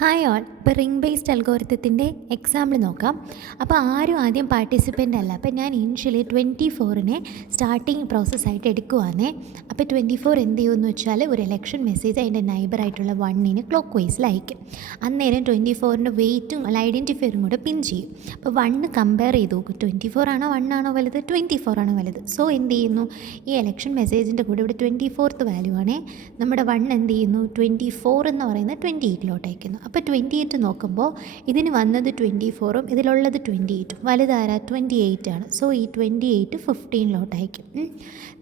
Hi all. ഇപ്പോൾ ring based അൽഗോരിത്തത്തിൻ്റെ example നോക്കാം. അപ്പോൾ ആരും ആദ്യം പാർട്ടിസിപ്പൻ്റ് അല്ല. അപ്പോൾ ഞാൻ ഇനിഷ്യലി 24നെ സ്റ്റാർട്ടിങ് പ്രോസസ്സായിട്ട് എടുക്കുവാന്നേ. അപ്പോൾ 24 എന്ത് ചെയ്യുമെന്ന് വെച്ചാൽ ഒരു എലക്ഷൻ മെസ്സേജ് അതിൻ്റെ നൈബറായിട്ടുള്ള 1ന് ക്ലോക്ക് വൈസിൽ അയക്കും. അന്നേരം 24ൻ്റെ വെയിറ്റും അല്ല ഐഡൻറ്റിഫയറും കൂടെ പിൻ ചെയ്യും. അപ്പോൾ 1 കമ്പയർ ചെയ്ത് നോക്കും, 24 ആണോ 1 ആണോ വലുത്, 24 ആണോ വലുത്. സോ എന്ത് ചെയ്യുന്നു, ഈ എലക്ഷൻ മെസ്സേജിൻ്റെ കൂടെ ഇവിടെ 24th വാല്യൂ ആണേ, നമ്മുടെ 1 എന്ത് ചെയ്യുന്നു, 24 എന്ന് പറയുന്നത് 28ലോട്ട് അയക്കുന്നു. അപ്പോൾ 28 നോക്കുമ്പോൾ ഇതിന് വന്നത് 24ഉം ഇതിലുള്ളത് 28ഉം വലുതാരാ 28 ആണ്. സോ ഈ 28 15ലോട്ട് അയക്കും.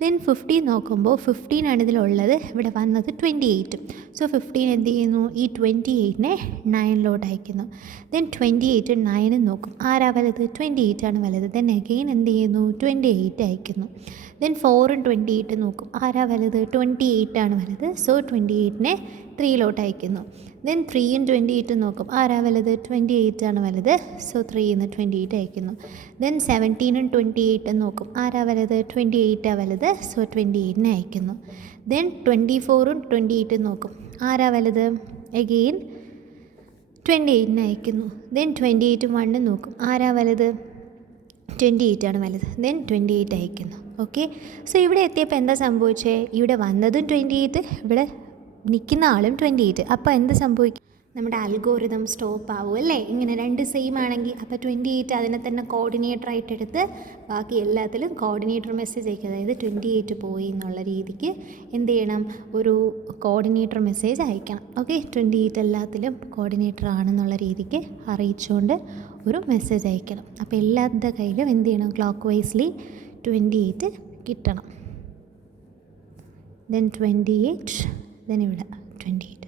ദെൻ 15 നോക്കുമ്പോൾ 15 ആണ് ഇതിലുള്ളത്, ഇവിടെ വന്നത് 28ഉം. സോ 15 എന്ത് ചെയ്യുന്നു, ഈ 28നെ 9ലോട്ട് അയക്കുന്നു. ദെൻ 28 9 നോക്കും, ആരാ വലുത്, 28 ആണ് വലുത്. ദെൻ അഗെയിൻ എന്ത് ചെയ്യുന്നു, 28 അയക്കുന്നു. ദെൻ 4ഉം 28 നോക്കും, ആരാ വലുത്, 28 ആണ് വലുത്. സോ 28നെ 3ലോട്ട് അയക്കുന്നു. ദെൻ 3ഉം 28 നോക്കും, ആരാ വലുത്, 28 ആണ് വലുത്. സോ 3ന്ന് 28 അയക്കുന്നു. ദെൻ 17ഉം 28 നോക്കും, ആരാ വലുത്, 28 വലുത്. സോ 28നെ അയക്കുന്നു. ദെൻ 24ഉം 28 നോക്കും, ആരാ വലുത്, അഗെയിൻ 28നെ അയക്കുന്നു. ദെൻ 28ഉം 1 നോക്കും, ആരാ വലുത്, 28 ആണ് വലുത്. ദെൻ 28 അയക്കുന്നു. ഓക്കെ. സോ ഇവിടെ എത്തിയപ്പോൾ എന്താ സംഭവിച്ചത്, ഇവിടെ വന്നതും 28, ഇവിടെ നിൽക്കുന്ന ആളും 28. അപ്പോൾ എന്ത് സംഭവിക്കും, നമ്മുടെ അൽഗോരിതം സ്റ്റോപ്പ് ആവും അല്ലേ. ഇങ്ങനെ രണ്ട് സെയിം ആണെങ്കിൽ അപ്പോൾ 28 അതിനെ തന്നെ കോർഡിനേറ്റർ ആയിട്ട് എടുത്ത് ബാക്കി എല്ലാത്തിലും കോർഡിനേറ്റർ മെസ്സേജ് അയക്കുക. അതായത് 28 പോയി എന്നുള്ള രീതിക്ക് എന്ത് ചെയ്യണം, ഒരു കോർഡിനേറ്റർ മെസ്സേജ് അയക്കണം. ഓക്കെ, 28 എല്ലാത്തിലും കോർഡിനേറ്റർ ആണെന്നുള്ള രീതിക്ക് അറിയിച്ചുകൊണ്ട് ഒരു മെസ്സേജ് അയക്കണം. അപ്പോൾ എല്ലാവരുടെ കയ്യിലും എന്ത് ചെയ്യണം, ക്ലോക്ക് വൈസ്ലി 28 കിട്ടണം. ദെൻ 28, ദെൻ ഇവിടെ 28.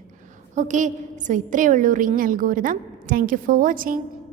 ഓക്കെ. സോ ഇത്രയേ ഉള്ളൂ ring algorithm. Thank you for watching.